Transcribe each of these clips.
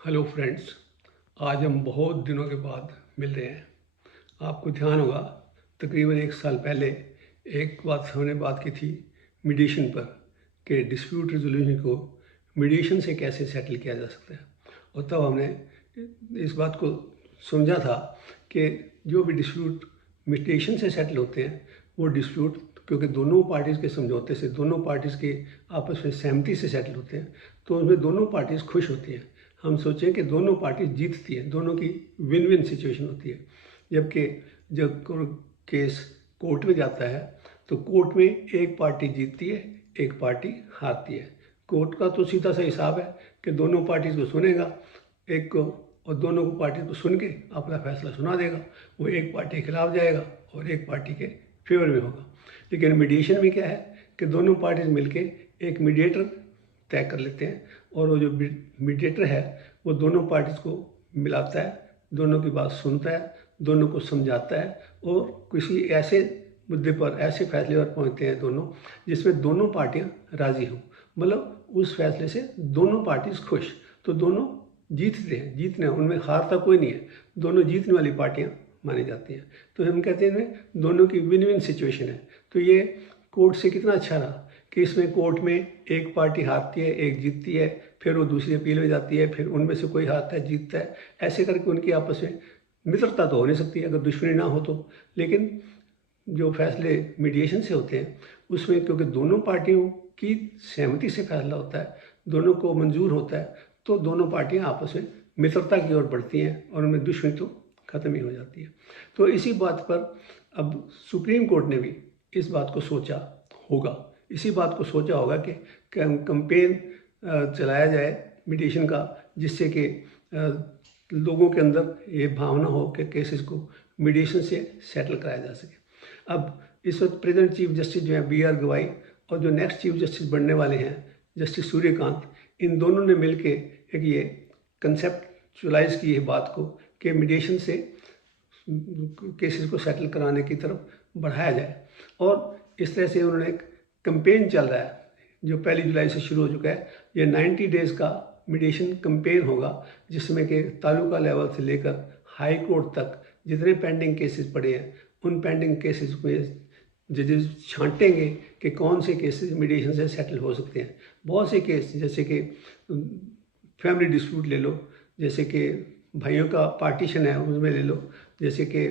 Hello friends. आज हम बहुत दिनों के बाद मिल रहे हैं। आपको ध्यान होगा, तकरीबन एक साल पहले एक बात हमने बात की थी मीडिएशन पर, कि डिस्प्यूट रेजोल्यूशन को मीडिएशन से कैसे सेटल किया जा सकता है। और तब हमने इस बात को समझा था कि जो भी डिस्प्यूट मीडिएशन से सेटल होते हैं वो डिस्प्यूट, क्योंकि दोनों पार्टीज़ के समझौते से, दोनों पार्टीज़ के आपस में सहमति से सेटल होते हैं, तो उसमें दोनों पार्टीज़ खुश होती हैं। हम सोचें कि दोनों पार्टी जीतती है, दोनों की विन विन सिचुएशन होती है। जबकि जब केस कोर्ट में जाता है तो कोर्ट में एक पार्टी जीतती है, एक पार्टी हारती है। कोर्ट का तो सीधा सा हिसाब है कि दोनों पार्टीज को सुनेगा एक को, और दोनों को पार्टी को सुन के अपना फैसला सुना देगा। वो एक पार्टी के खिलाफ जाएगा और एक पार्टी के फेवर में होगा। लेकिन मीडिएशन में क्या है कि दोनों पार्टीज मिलके एक मीडिएटर तय कर लेते हैं, और वो जो मीडिएटर है वो दोनों पार्टीज को मिलाता है, दोनों की बात सुनता है, दोनों को समझाता है, और किसी ऐसे मुद्दे पर, ऐसे फैसले पर पहुंचते हैं दोनों जिसमें दोनों पार्टियां राजी हों। मतलब उस फैसले से दोनों पार्टीज खुश, तो दोनों जीतते हैं। जीतने, उनमें हारता कोई नहीं है, दोनों जीतने वाली पार्टियां मानी जाती हैं। तो हम कहते हैं दोनों की विन विन सिचुएशन है। तो ये कोर्ट से कितना अच्छा रहा कि इसमें कोर्ट में एक पार्टी हारती है, एक जीतती है, फिर वो दूसरी अपील में जाती है, फिर उनमें से कोई हारता है, जीतता है। ऐसे करके उनकी आपस में मित्रता तो हो नहीं सकती अगर दुश्मनी ना हो तो। लेकिन जो फैसले मीडिएशन से होते हैं उसमें, क्योंकि दोनों पार्टियों की सहमति से फैसला होता है, दोनों को मंजूर होता है, तो दोनों पार्टियां आपस में मित्रता की ओर बढ़ती हैं और उनमें दुश्मनी तो खत्म ही हो जाती है। तो इसी बात पर अब सुप्रीम कोर्ट ने भी इस बात को सोचा होगा, इसी बात को सोचा होगा कि कैंपेन चलाया जाए मीडिएशन का, जिससे कि लोगों के अंदर ये भावना हो कि केसेस को मीडिएशन से सेटल कराया जा सके। अब इस वक्त प्रेजेंट चीफ जस्टिस जो है BR गवाई, और जो नेक्स्ट चीफ जस्टिस बनने वाले हैं जस्टिस सूर्यकांत, इन दोनों ने मिलके एक ये कंसेप्चुलाइज की है बात को कि मीडिएशन से केसेस को सेटल कराने की तरफ बढ़ाया जाए। और इस तरह से उन्होंने एक कैंपेन चल रहा है जो 1 जुलाई से शुरू हो चुका है। ये 90 डेज़ का मीडिएशन कैंपेन होगा, जिसमें कि तालुका लेवल से लेकर हाई कोर्ट तक जितने पेंडिंग केसेस पड़े हैं उन पेंडिंग केसेस में जजेस छांटेंगे कि कौन से केसेस मीडिएशन से सेटल हो सकते हैं। बहुत से केस, जैसे कि फैमिली डिस्प्यूट ले लो, जैसे कि भाइयों का पार्टीशन है उसमें ले लो, जैसे कि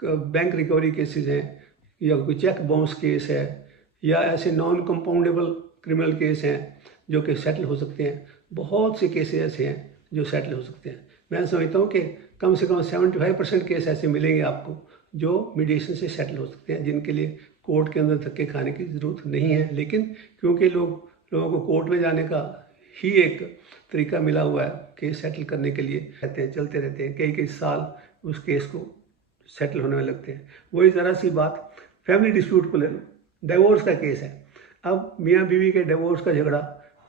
बैंक रिकवरी केसेस हैं, या कोई चेक बाउंस केस है, या ऐसे नॉन कंपाउंडेबल क्रिमिनल केस हैं जो कि सेटल हो सकते हैं। बहुत से केसेस ऐसे हैं जो सेटल हो सकते हैं। मैं समझता हूँ कि कम से कम 75% केस ऐसे मिलेंगे आपको जो मीडिएशन से सेटल हो सकते हैं, जिनके लिए कोर्ट के अंदर धक्के खाने की ज़रूरत नहीं है। लेकिन क्योंकि लोगों को कोर्ट में जाने का ही एक तरीका मिला हुआ है केस सेटल करने के लिए, रहते हैं, चलते रहते हैं, कई कई साल उस केस को सेटल होने में लगते हैं। वही ज़रा सी बात फैमिली डिस्प्यूट को ले लो, डिवोर्स का केस है। अब मियाँ बीवी के डिवोर्स का झगड़ा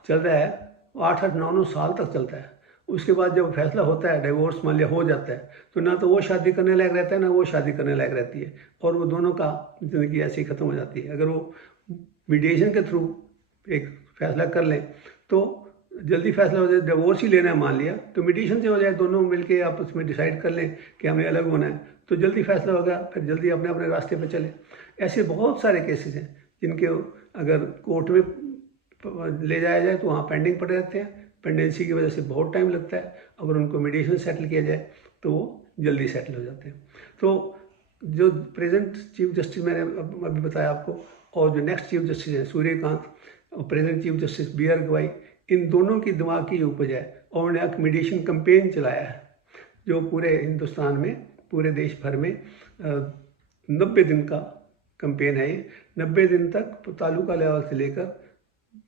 चल रहा है, 8-8, 9-9 साल तक चलता है। उसके बाद जब फैसला होता है, डिवोर्स मान लिया हो जाता है, तो ना तो वो शादी करने लायक रहता है, ना वो शादी करने लायक रहती है, और वो दोनों का ज़िंदगी ऐसे ही ख़त्म हो जाती है। अगर वो मीडिएशन के थ्रू एक फैसला कर लें तो जल्दी फैसला हो जाए। डिवोर्स ही लेना है मान लिया, तो मीडिएशन से हो जाए, दोनों मिलके आपस में डिसाइड कर लें कि हमें अलग होना है, तो जल्दी फैसला होगा, फिर जल्दी अपने अपने रास्ते पर चले। ऐसे बहुत सारे केसेस हैं जिनके अगर कोर्ट में ले जाया जाए तो वहाँ पेंडिंग पड़े रहते हैं, पेंडेंसी की वजह से बहुत टाइम लगता है। अगर उनको मीडिएशन सेटल किया जाए तो वो जल्दी सेटल हो जाते हैं। तो जो प्रेजेंट चीफ जस्टिस मैंने अभी बताया आपको, और जो नेक्स्ट चीफ जस्टिस है सूर्यकांत, और प्रेजेंट चीफ जस्टिस BR गवाई, इन दोनों की दिमाग की उपज है, और उन्होंने एक मीडिएशन कैंपेन चलाया है जो पूरे हिंदुस्तान में, पूरे देश भर में 90 दिन का कैंपेन है। ये 90 दिन तक तालुका लेवल से लेकर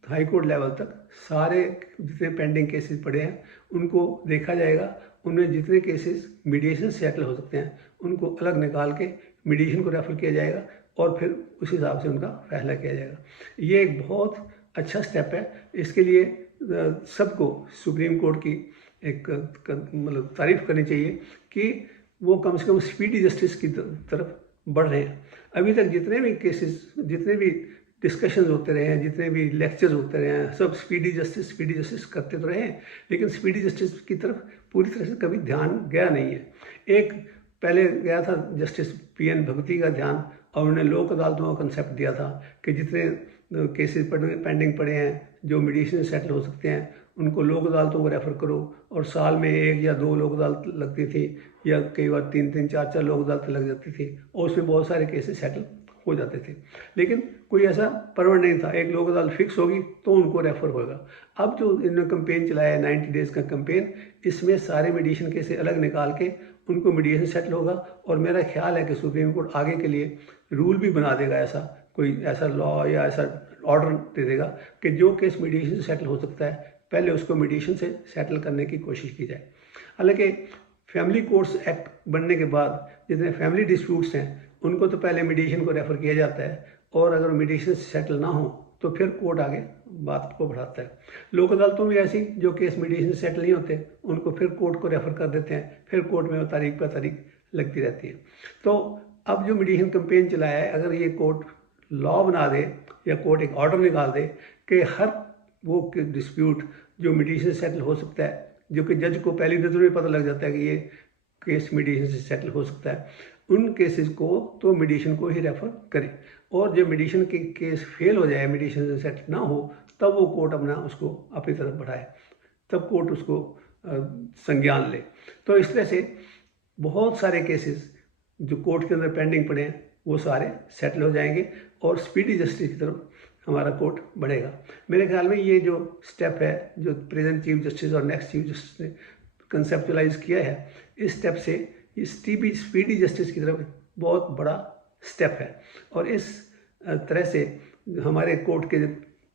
हाई कोर्ट लेवल तक सारे जितने पेंडिंग केसेस पड़े हैं उनको देखा जाएगा। उनमें जितने केसेस मीडिएशन से सेटल हो सकते हैं उनको अलग निकाल के मीडिएशन को रेफर किया जाएगा, और फिर उस हिसाब से उनका फैसला किया जाएगा। ये एक बहुत अच्छा स्टेप है। इसके लिए सबको सुप्रीम कोर्ट की एक मतलब तारीफ करनी चाहिए कि वो कम से कम स्पीडी जस्टिस की तरफ बढ़ रहे हैं। अभी तक जितने भी केसेस, जितने भी डिस्कशन होते रहे हैं, जितने भी लेक्चर्स होते रहे हैं, सब स्पीडी जस्टिस करते तो रहे हैं, लेकिन स्पीडी जस्टिस की तरफ पूरी तरह से कभी ध्यान गया नहीं है। एक पहले गया था जस्टिस PN भगवती का ध्यान, और उन्होंने लोक अदालतों का कंसेप्ट दिया था कि जितने केसेस पेंडिंग पड़े हैं जो मीडिएशन सेटल हो सकते हैं उनको लोक अदालतों को रेफ़र करो, और साल में 1 या 2 लोक अदालत लगती थी, या कई बार 3-3, 4-4 लोक अदालत लग जाती थी, और उसमें बहुत सारे केसेस सेटल हो जाते थे। लेकिन कोई ऐसा परमानेंट नहीं था, एक लोक अदालत फिक्स होगी तो उनको रेफ़र होगा। अब जो इन्होंने कैंपेन चलाया है 90 डेज़ का कैंपेन, इसमें सारे मीडिएशन केसेस अलग निकाल के उनको मीडिएशन सेटल होगा, और मेरा ख्याल है कि सुप्रीम कोर्ट आगे के लिए रूल भी बना देगा, ऐसा कोई ऐसा लॉ या ऐसा ऑर्डर दे देगा कि जो केस मीडिएशन से सेटल हो सकता है पहले उसको मीडिएशन से सेटल करने की कोशिश की जाए। हालांकि फैमिली कोर्ट्स एक्ट बनने के बाद जितने फैमिली डिस्प्यूट्स हैं उनको तो पहले मीडिएशन को रेफ़र किया जाता है, और अगर मीडिएशन से सेटल ना हो तो फिर कोर्ट आगे बात को बढ़ाता है। लोक अदालतों में ऐसी जो केस मीडिएशन से सेटल नहीं होते उनको फिर कोर्ट को रेफ़र कर देते हैं, फिर कोर्ट में वो तारीख पर तारीख लगती रहती है। तो अब जो मीडिएशन कैंपेन चलाया है, अगर ये कोर्ट लॉ बना दे या कोर्ट एक ऑर्डर निकाल दे कि हर वो डिस्प्यूट जो मीडिएशन से सेटल हो सकता है, जो कि जज को पहली नज़र में पता लग जाता है कि ये केस मीडिएशन से सेटल हो सकता है, उन केसेस को तो मीडिएशन को ही रेफ़र करें, और जब मीडिएशन के केस फेल हो जाए, मीडिएशन से सेटल ना हो, तब वो कोर्ट अपना उसको अपनी तरफ बढ़ाए, तब कोर्ट उसको संज्ञान ले। तो इस तरह से बहुत सारे केसेस जो कोर्ट के अंदर पेंडिंग पड़े हैं वो सारे सेटल हो जाएंगे, और स्पीडी जस्टिस की तरफ हमारा कोर्ट बढ़ेगा। मेरे ख्याल में ये जो स्टेप है जो प्रेजेंट चीफ जस्टिस और नेक्स्ट चीफ जस्टिस ने कंसेप्चुलाइज किया है, इस स्टेप से इस स्पीडी जस्टिस की तरफ बहुत बड़ा स्टेप है, और इस तरह से हमारे कोर्ट के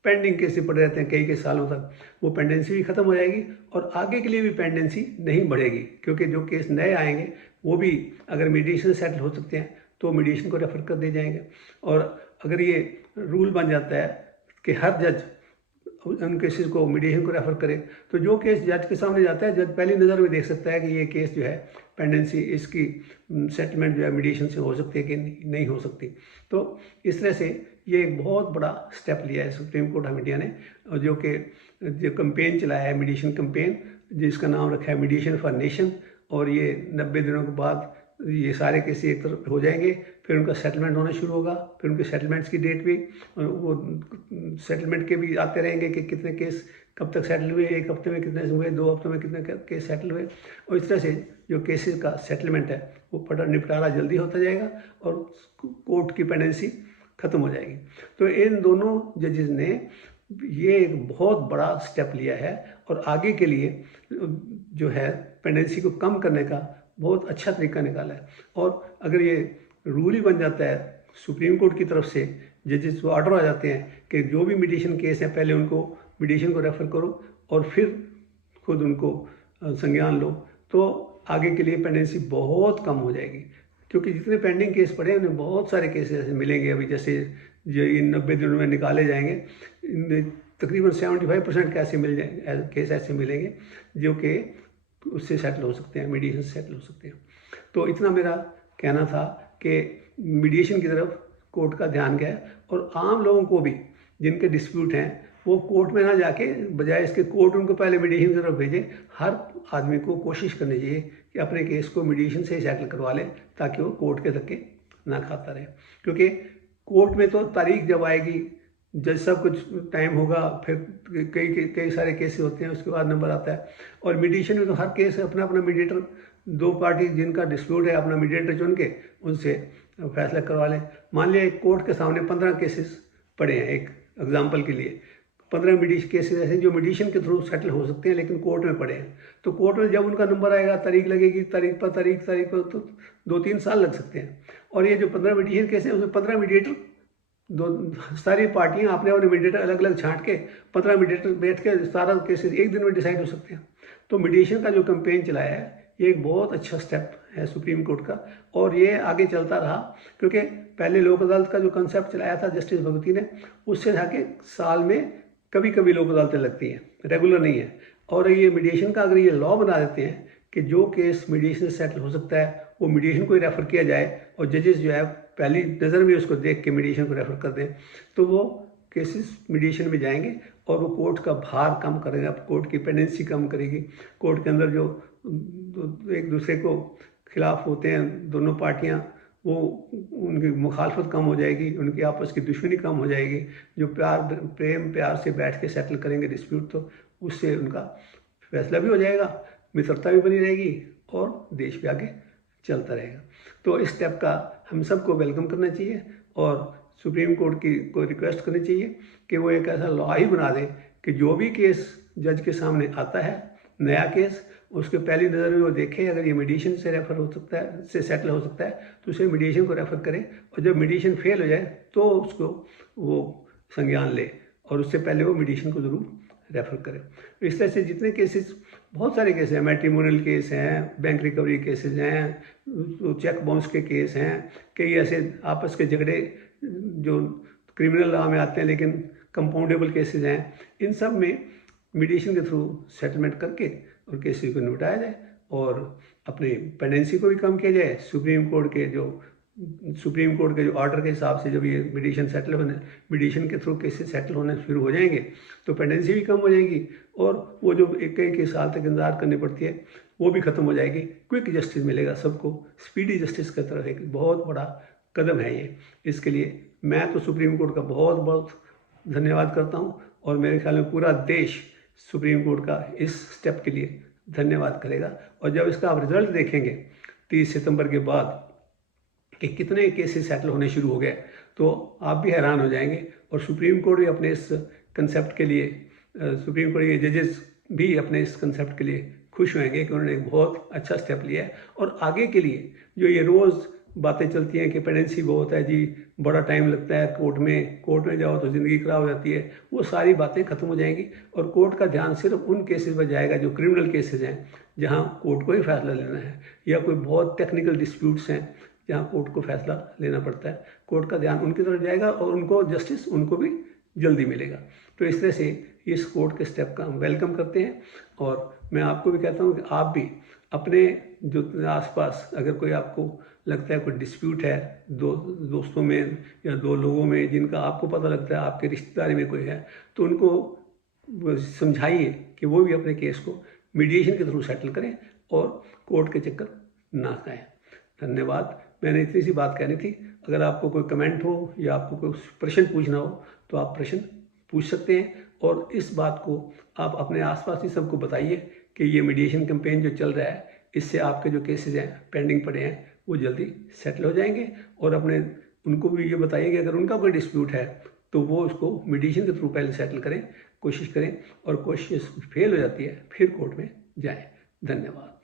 पेंडिंग केसेस पड़े रहते हैं कई सालों तक, वो पेंडेंसी भी ख़त्म हो जाएगी, और आगे के लिए भी पेंडेंसी नहीं बढ़ेगी, क्योंकि जो केस नए आएंगे वो भी अगर मीडिएशन सेटल हो सकते हैं तो मीडिएशन को रेफ़र कर दिए जाएंगे। और अगर ये रूल बन जाता है कि हर जज उन केसेस को मीडिएशन को रेफ़र करे, तो जो केस जज के सामने जाता है, जज पहली नज़र में देख सकता है कि ये केस जो है पेंडेंसी इसकी सेटलमेंट जो है मीडिएशन से हो सकती है कि नहीं हो सकती। तो इस तरह से ये एक बहुत बड़ा स्टेप लिया है सुप्रीम कोर्ट ऑफ इंडिया ने, जो कि जो कैंपेन चलाया है मीडिएशन कैंपेन, जिसका नाम रखा है मीडिएशन फॉर नेशन, और ये 90 दिनों के बाद ये सारे केस एक तरफ हो जाएंगे, फिर उनका सेटलमेंट होना शुरू होगा, फिर उनके सेटलमेंट्स की डेट भी, वो सेटलमेंट के भी आते रहेंगे कि कितने केस कब तक सेटल हुए, 1 हफ्ते में कितने हुए, 2 हफ्तों में कितने केस सेटल हुए, और इस तरह से जो केसेस का सेटलमेंट है वो निपटारा जल्दी होता जाएगा और कोर्ट की पेंडेंसी ख़त्म हो जाएगी। तो इन दोनों जजेस ने ये एक बहुत बड़ा स्टेप लिया है, और आगे के लिए जो है पेंडेंसी को कम करने का बहुत अच्छा तरीका निकाला है। और अगर ये रूल ही बन जाता है सुप्रीम कोर्ट की तरफ से, जजेस को ऑर्डर आ जाते हैं कि जो भी मीडिएशन केस हैं पहले उनको मीडिएशन को रेफ़र करो और फिर खुद उनको संज्ञान लो, तो आगे के लिए पेंडेंसी बहुत कम हो जाएगी। क्योंकि जितने पेंडिंग केस पड़े हैं उन्हें बहुत सारे केसेस ऐसे मिलेंगे अभी, जैसे जो इन 90 दिनों में निकाले जाएंगे, तकरीबन 75% केस ऐसे मिलेंगे जो कि उससे सेटल हो सकते हैं, मीडिएशन से सेटल हो सकते हैं। तो इतना मेरा कहना था कि मीडिएशन की तरफ कोर्ट का ध्यान गया, और आम लोगों को भी जिनके डिस्प्यूट हैं वो कोर्ट में ना जाके, बजाय इसके कोर्ट उनको पहले मीडिएशन की तरफ भेजे। हर आदमी को कोशिश करनी चाहिए कि अपने केस को मीडिएशन से ही सेटल करवा ले, ताकि वो कोर्ट के धक्के ना खाता रहे। क्योंकि कोर्ट में तो तारीख जब आएगी, जज सब कुछ टाइम होगा, फिर कई सारे केसेस होते हैं, उसके बाद नंबर आता है। और मीडिएशन में तो हर केस अपना अपना मीडिएटर, 2 पार्टी जिनका डिस्प्यूट है अपना मीडिएटर चुन के उनसे फैसला करवा लें। मान लिया एक कोर्ट के सामने 15 केसेस पड़े हैं, एक एग्जाम्पल के लिए 15 मीडिएशन केसेस ऐसे जो मीडिएशन के थ्रू सेटल हो सकते हैं लेकिन कोर्ट में पड़े हैं। तो कोर्ट में जब उनका नंबर आएगा, तारीख लगेगी, तारीख पर तो 2-3 साल लग सकते हैं। और ये जो 15 मीडिएशन केस हैं उसमें 15 मीडिएटर, सारी पार्टियां अपने अपने मीडिएटर अलग अलग छांट के 15 मीडिएटर बैठ के सारा केसेस एक दिन में डिसाइड हो सकते हैं। तो मीडिएशन का जो कैंपेन चलाया है ये एक बहुत अच्छा स्टेप है सुप्रीम कोर्ट का, और ये आगे चलता रहा। क्योंकि पहले लोक अदालत का जो कंसेप्ट चलाया था जस्टिस भगवती ने, उससे जाके साल में कभी कभी लोक अदालतें लगती हैं, रेगुलर नहीं है। और ये मीडिएशन का अगर ये लॉ बना देते हैं कि जो केस मीडिएशन से सेटल हो सकता है वो मीडिएशन को ही रेफ़र किया जाए और जजेस जो है पहली नज़र में उसको देख के मीडिएशन को रेफ़र कर दें, तो वो केसेस मीडिएशन में जाएंगे और वो कोर्ट का भार कम करेगा, कोर्ट की पेंडेंसी कम करेगी। कोर्ट के अंदर जो एक दूसरे को खिलाफ होते हैं दोनों पार्टियां, वो उनकी मुखालफत कम हो जाएगी, उनकी आपस की दुश्मनी कम हो जाएगी। जो प्रेम प्यार से बैठ के सेटल करेंगे डिस्प्यूट, तो उससे उनका फैसला भी हो जाएगा, मित्रता भी बनी रहेगी और देश भी आगे चलता रहेगा। तो इस स्टेप का हम सबको वेलकम करना चाहिए और सुप्रीम कोर्ट की को रिक्वेस्ट करनी चाहिए कि वो एक ऐसा लॉ ही बना दे कि जो भी केस जज के सामने आता है, नया केस, उसके पहली नज़र में वो देखे, अगर ये मीडिएशन से रेफ़र हो सकता है, से सेटल हो सकता है, तो उसे मीडिएशन को रेफ़र करें और जब मीडिएशन फेल हो जाए तो उसको वो संज्ञान ले और उससे पहले वो मीडिएशन को ज़रूर रेफ़र करें। इस तरह से जितने केसेस, बहुत सारे केस हैं, मैट्रिमोनियल केस हैं, बैंक रिकवरी केसेस हैं, तो चेक बाउंस के केस हैं, कई ऐसे आपस के झगड़े जो क्रिमिनल लॉ में आते हैं लेकिन कंपाउंडेबल केसेस हैं। इन सब में मीडिएशन के थ्रू सेटलमेंट करके और केसेस को निपटाया जाए और अपनी पेंडेंसी को भी कम किया जाए। सुप्रीम कोर्ट के जो ऑर्डर के हिसाब से जब ये मीडिएशन के थ्रू केसेस सेटल होने शुरू हो जाएंगे तो पेंडेंसी भी कम हो जाएगी और वो जो एक साल तक इंतजार करनी पड़ती है वो भी ख़त्म हो जाएगी। क्विक जस्टिस मिलेगा सबको, स्पीडी जस्टिस की तरफ एक बहुत बड़ा कदम है ये। इसके लिए मैं तो सुप्रीम कोर्ट का बहुत बहुत धन्यवाद करता हूँ और मेरे ख्याल में पूरा देश सुप्रीम कोर्ट का इस स्टेप के लिए धन्यवाद करेगा। और जब इसका आप रिजल्ट देखेंगे 30 सितंबर के बाद कि कितने केसेस सेटल होने शुरू हो गए, तो आप भी हैरान हो जाएंगे और सुप्रीम कोर्ट भी अपने इस कंसेप्ट के लिए, सुप्रीम कोर्ट के जजेस भी अपने इस कंसेप्ट के लिए खुश होंगे कि उन्होंने एक बहुत अच्छा स्टेप लिया है। और आगे के लिए जो ये रोज़ बातें चलती हैं कि पेंडेंसी बहुत है जी, बड़ा टाइम लगता है कोर्ट में जाओ तो ज़िंदगी खराब हो जाती है, वो सारी बातें ख़त्म हो जाएंगी और कोर्ट का ध्यान सिर्फ उन केसेस पर जाएगा जो क्रिमिनल केसेस हैं, जहां कोर्ट को ही फैसला लेना है, या कोई बहुत टेक्निकल डिस्प्यूट्स हैं जहां कोर्ट को फैसला लेना पड़ता है। कोर्ट का ध्यान उनकी तरफ जाएगा और उनको जस्टिस उनको भी जल्दी मिलेगा। तो इस तरह से इस कोर्ट के स्टेप का हम वेलकम करते हैं और मैं आपको भी कहता हूँ कि आप भी अपने जो आसपास अगर कोई आपको लगता है कोई डिस्प्यूट है दोस्तों में या दो लोगों में जिनका आपको पता लगता है आपके रिश्तेदारी में कोई है, तो उनको समझाइए कि वो भी अपने केस को मीडिएशन के थ्रू सेटल करें और कोर्ट के चक्कर ना खाएं। धन्यवाद। मैंने इतनी सी बात कहनी थी। अगर आपको कोई कमेंट हो या आपको कोई प्रश्न पूछना हो तो आप प्रश्न पूछ सकते हैं और इस बात को आप अपने आसपास ही सबको बताइए कि ये मीडिएशन कैंपेन जो चल रहा है, इससे आपके जो केसेस हैं पेंडिंग पड़े हैं वो जल्दी सेटल हो जाएंगे। और उनको भी ये बताइए कि अगर उनका कोई डिस्प्यूट है तो वो उसको मीडिएशन के थ्रू पहले सेटल करें, कोशिश करें, और कोशिश फेल हो जाती है फिर कोर्ट में जाएं। धन्यवाद।